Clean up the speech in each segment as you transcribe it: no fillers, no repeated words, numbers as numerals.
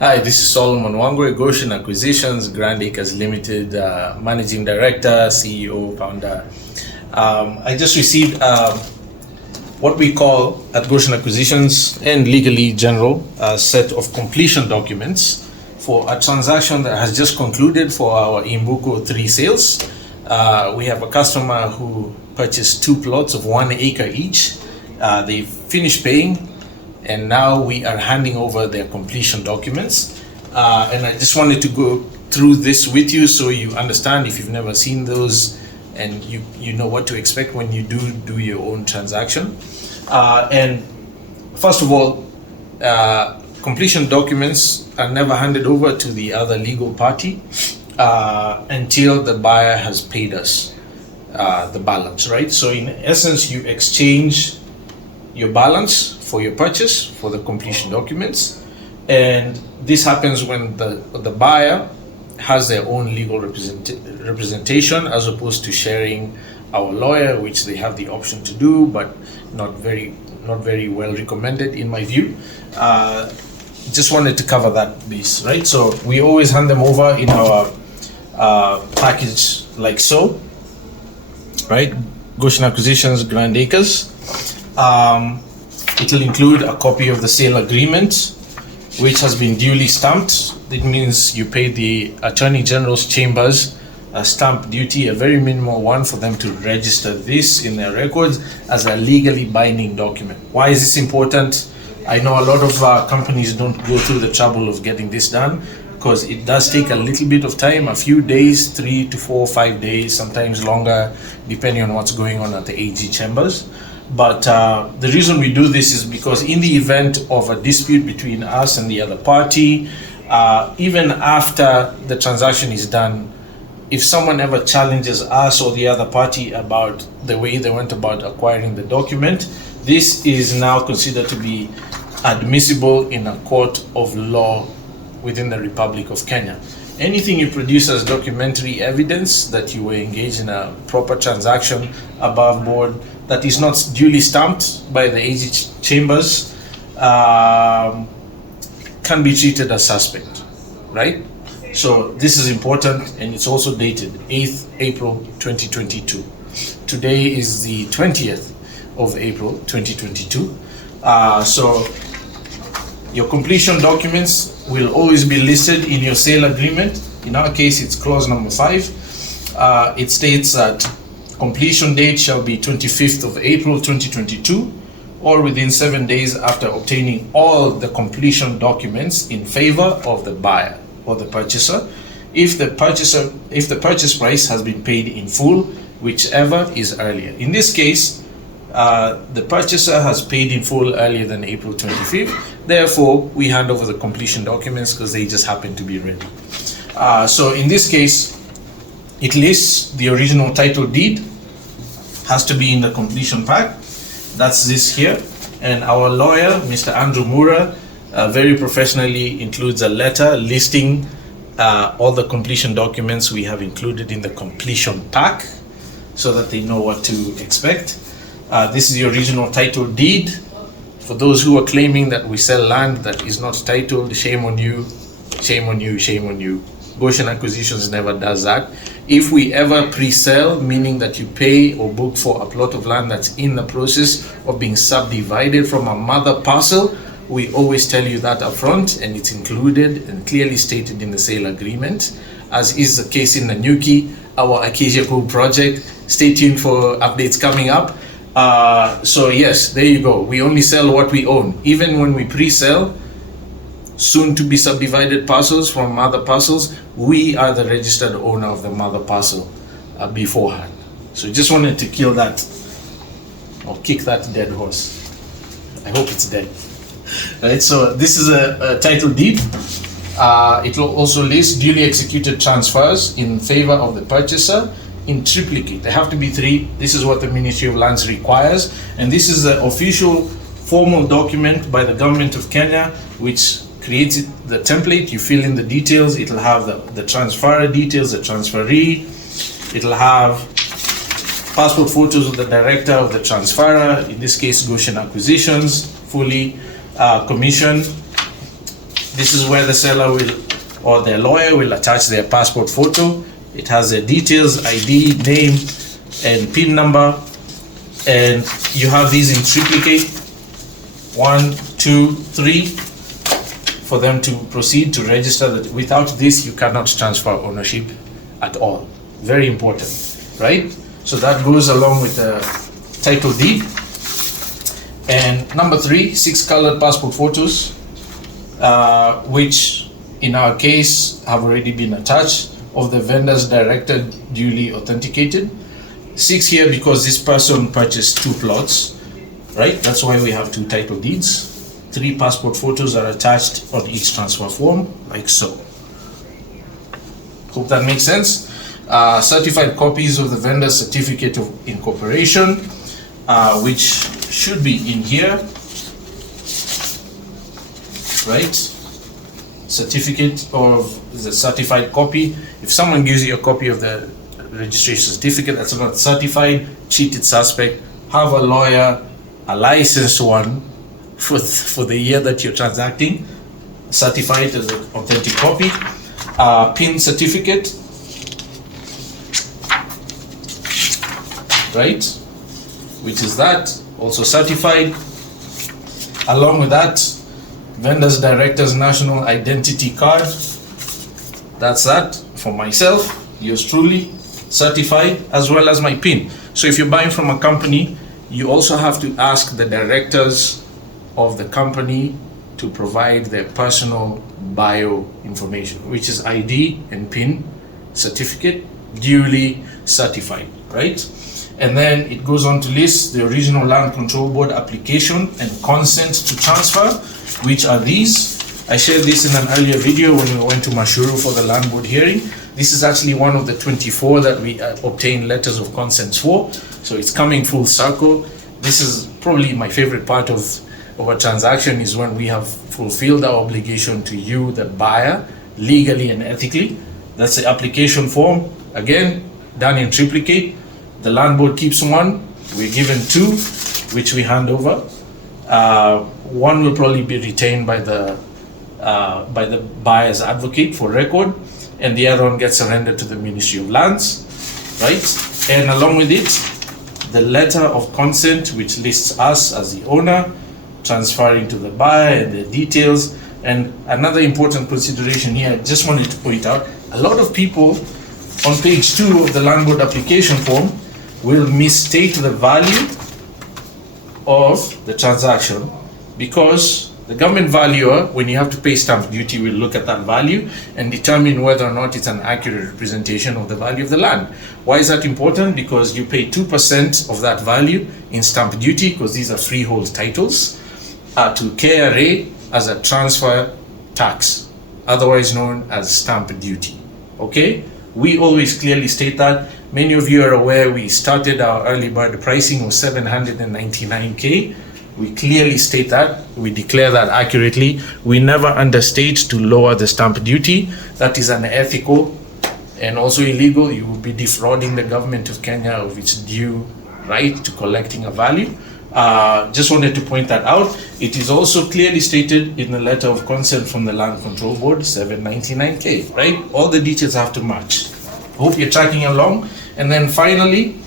Hi, this is Solomon Wangwe, Goshen Acquisitions Ltd, Managing Director, CEO, Founder. I just received what we call at Goshen Acquisitions and Legally General a set of completion documents for a transaction that has just concluded for our Imbuko 3 sales. We have a customer who purchased 2 plots of 1 acre each. They finished paying, and now we are handing over their completion documents. And I just wanted to go through this with you so you understand if you've never seen those and you know what to expect when you do your own transaction. And first of all, completion documents are never handed over to the other legal party until the buyer has paid us the balance, right? So in essence, you exchange your balance for your purchase for the completion documents, and this happens when the buyer has their own legal representation as opposed to sharing our lawyer, which they have the option to do, but not very well recommended in my view. Just wanted to cover that base, right? So we always hand them over in our package like so, right? Goshen Acquisitions Grand Acres. It will include a copy of the sale agreement, which has been duly stamped. It means you pay the Attorney General's Chambers a stamp duty, a very minimal one, for them to register this in their records as a legally binding document. Why is this important? I know a lot of companies don't go through the trouble of getting this done because it does take a little bit of time, a few days, 3 to 4, 5 days, sometimes longer, depending on what's going on at the AG Chambers. But the reason we do this is because in the event of a dispute between us and the other party, even after the transaction is done, if someone ever challenges us or the other party about the way they went about acquiring the document, this is now considered to be admissible in a court of law within the Republic of Kenya. Anything you produce as documentary evidence that you were engaged in a proper transaction above board that is not duly stamped by the AG Chambers can be treated as suspect, right? So this is important, and it's also dated 8th April 2022. Today is the 20th of April 2022. So your completion documents will always be listed in your sale agreement. In our case, it's clause number 5. It states that completion date shall be 25th of April 2022 or within 7 days after obtaining all the completion documents in favor of the buyer or the purchaser, if the purchase price has been paid in full, whichever is earlier. In this case, the purchaser has paid in full earlier than April 25th. Therefore, we hand over the completion documents because they just happen to be ready. So in this case, it lists the original title deed, has to be in the completion pack. That's this here. And our lawyer, Mr. Andrew Mura, very professionally includes a letter listing all the completion documents we have included in the completion pack so that they know what to expect. This is the original title deed. For those who are claiming that we sell land that is not titled, shame on you, shame on you, shame on you. Goshen Acquisitions never does that. If we ever pre-sell, meaning that you pay or book for a plot of land that's in the process of being subdivided from a mother parcel, we always tell you that up front, and it's included and clearly stated in the sale agreement, as is the case in Nanyuki, our Acacia Cove project. Stay tuned for updates coming up. So yes, there you go. We only sell what we own. Even when we pre-sell soon to be subdivided parcels from mother parcels, we are the registered owner of the mother parcel beforehand. So just wanted to kill that or kick that dead horse. I hope it's dead. Right, so this is a title deed. It will also list duly executed transfers in favor of the purchaser in triplicate. They have to be 3. This is what the Ministry of Lands requires, and this is the official formal document by the government of Kenya, which creates the template. You fill in the details. It'll have the transferor details, the transferee. It'll have passport photos of the director of the transferor, in this case Goshen Acquisitions, fully commissioned. This is where the seller will, or their lawyer will attach their passport photo. It has their details, ID, name, and PIN number. And you have these in triplicate, 1, 2, 3, for them to proceed to register. That without this, you cannot transfer ownership at all. Very important, right? So that goes along with the title deed. And number 3, 6 colored passport photos, which in our case have already been attached, of the vendor's director duly authenticated. 6 here because this person purchased 2 plots, right? That's why we have 2 title deeds. 3 passport photos are attached on each transfer form, like so. Hope that makes sense. Certified copies of the vendor's certificate of incorporation, which should be in here, right? Certificate of the certified copy. If someone gives you a copy of the registration certificate that's not certified, cheated suspect. Have a lawyer, a licensed one for the year that you're transacting, certified as an authentic copy. PIN certificate, right, which is that, also certified. Along with that, vendor's director's national identity card. That's that for myself, yours truly, certified, as well as my PIN. So if you're buying from a company, you also have to ask the directors of the company to provide their personal bio information, which is ID and PIN certificate, duly certified, right? And then it goes on to list the original Land Control Board application and consent to transfer, which are these. I shared this in an earlier video when we went to Mashuru for the Land Board hearing. This is actually one of the 24 that we obtained letters of consent for. So it's coming full circle. This is probably my favorite part of a transaction, is when we have fulfilled our obligation to you, the buyer, legally and ethically. That's the application form. Again, done in triplicate. The Land Board keeps 1. We're given 2, which we hand over. 1 will probably be retained by the buyer's advocate for record, and the other one gets surrendered to the Ministry of Lands, right? And along with it, the letter of consent, which lists us as the owner, transferring to the buyer and the details. And another important consideration here, I just wanted to point out, a lot of people on page 2 of the Land Board application form will misstate the value of the transaction, because the government valuer, when you have to pay stamp duty, will look at that value and determine whether or not it's an accurate representation of the value of the land. Why is that important? Because you pay 2% of that value in stamp duty, because these are freehold titles, to KRA as a transfer tax, otherwise known as stamp duty. Okay? We always clearly state that. Many of you are aware we started our early bird pricing was 799K. We clearly state that, we declare that accurately. We never understate to lower the stamp duty. That is unethical and also illegal. You will be defrauding the government of Kenya of its due right to collecting a value. Just wanted to point that out. It is also clearly stated in the letter of consent from the Land Control Board, 799K, right? All the details have to match. Hope you're tracking along. And then finally,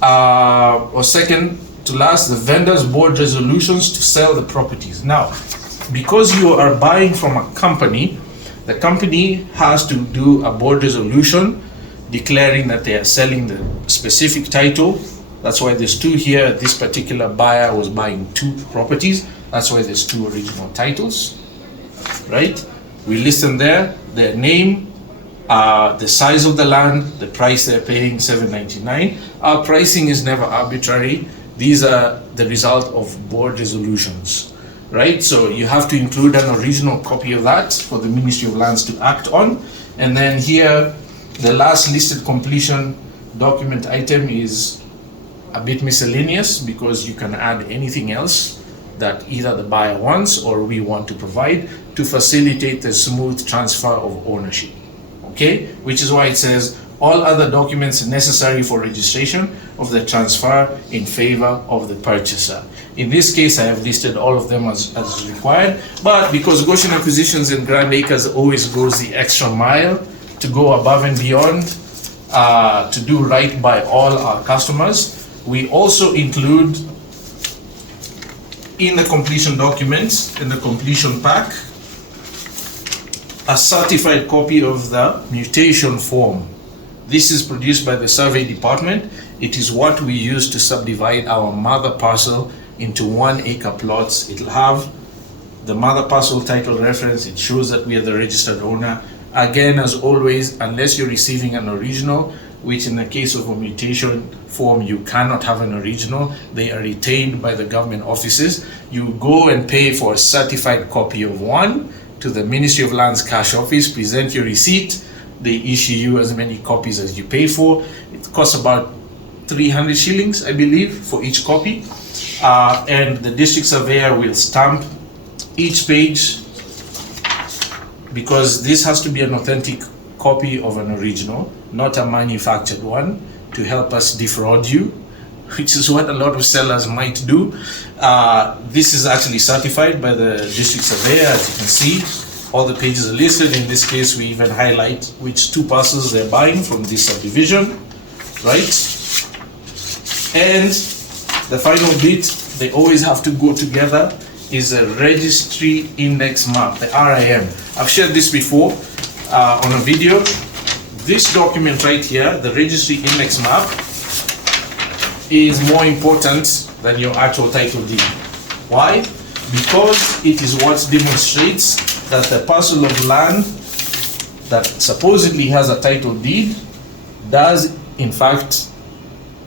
or second to last, the vendor's board resolutions to sell the properties. Now, because you are buying from a company, the company has to do a board resolution declaring that they are selling the specific title. That's why there's 2 here. This particular buyer was buying 2 properties. That's why there's 2 original titles, right? We list them there, their name, the size of the land, the price they're paying, $799. Our pricing is never arbitrary. These are the result of board resolutions, right? So you have to include an original copy of that for the Ministry of Lands to act on. And then here, the last listed completion document item is a bit miscellaneous, because you can add anything else that either the buyer wants or we want to provide to facilitate the smooth transfer of ownership. Okay, which is why it says all other documents necessary for registration of the transfer in favor of the purchaser. In this case, I have listed all of them as required, but because Goshen Acquisitions and Grand Acres always goes the extra mile to go above and beyond to do right by all our customers, we also include in the completion documents, in the completion pack, a certified copy of the mutation form. This is produced by the survey department. It is what we use to subdivide our mother parcel into 1 acre plots. It'll have the mother parcel title reference. It shows that we are the registered owner. Again, as always, unless you're receiving an original, which in the case of a mutation form, you cannot have an original. They are retained by the government offices. You go and pay for a certified copy of one to the Ministry of Lands Cash Office, present your receipt. They issue you as many copies as you pay for. It costs about 300 shillings, I believe, for each copy. And the district surveyor will stamp each page, because this has to be an authentic copy of an original, not a manufactured one, to help us defraud you, which is what a lot of sellers might do. This is actually certified by the district surveyor. As you can see, all the pages are listed. In this case, we even highlight which 2 parcels they're buying from this subdivision, right? And the final bit, they always have to go together, is a registry index map, the RIM. I've shared this before on a video. This document right here, the registry index map, is more important than your actual title deed. Why? Because it is what demonstrates that the parcel of land that supposedly has a title deed does in fact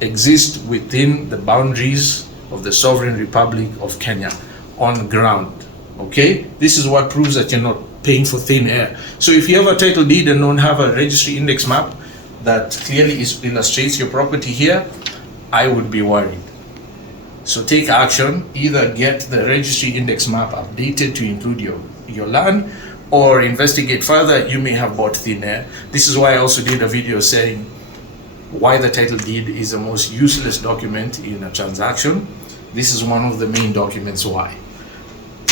exist within the boundaries of the Sovereign Republic of Kenya on ground. Okay, this is what proves that you're not paying for thin air. So if you have a title deed and don't have a registry index map that clearly illustrates your property here, I would be worried. So take action. Either get the registry index map updated to include your land, or investigate further. You may have bought thin air. This is why I also did a video saying why the title deed is the most useless document in a transaction. This is one of the main documents why.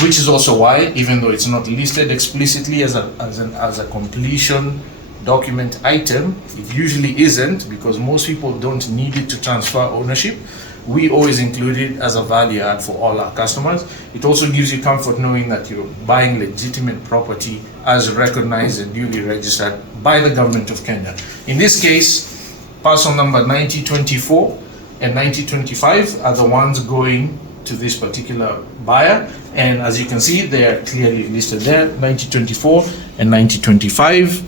Which is also why, even though it's not listed explicitly as a completion document item, it usually isn't, because most people don't need it to transfer ownership. We always include it as a value add for all our customers. It also gives you comfort knowing that you're buying legitimate property as recognized and duly registered by the government of Kenya. In this case, parcel number 9024 and 9025 are the ones going to this particular buyer, and as you can see, they are clearly listed there. 9024 and 9025.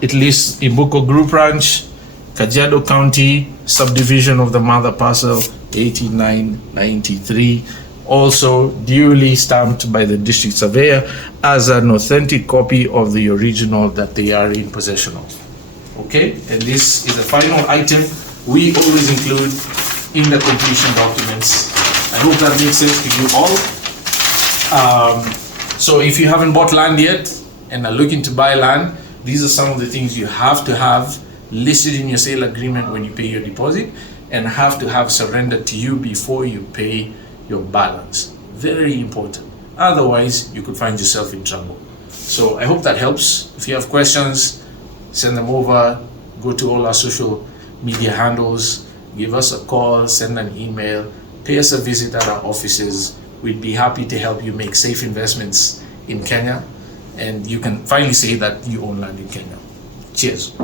It lists Imbuko Group Ranch, Kajiado County, subdivision of the mother parcel 8993, also duly stamped by the district surveyor as an authentic copy of the original that they are in possession of. Okay, and this is the final item we always include in the completion documents. I hope that makes sense to you all. So if you haven't bought land yet and are looking to buy land, these are some of the things you have to have listed in your sale agreement when you pay your deposit, and have to have surrendered to you before you pay your balance. Very important. Otherwise, you could find yourself in trouble. So I hope that helps. If you have questions, send them over. Go to all our social media handles. Give us a call, send an email, pay us a visit at our offices. We'd be happy to help you make safe investments in Kenya, and you can finally say that you own land in Kenya. Cheers.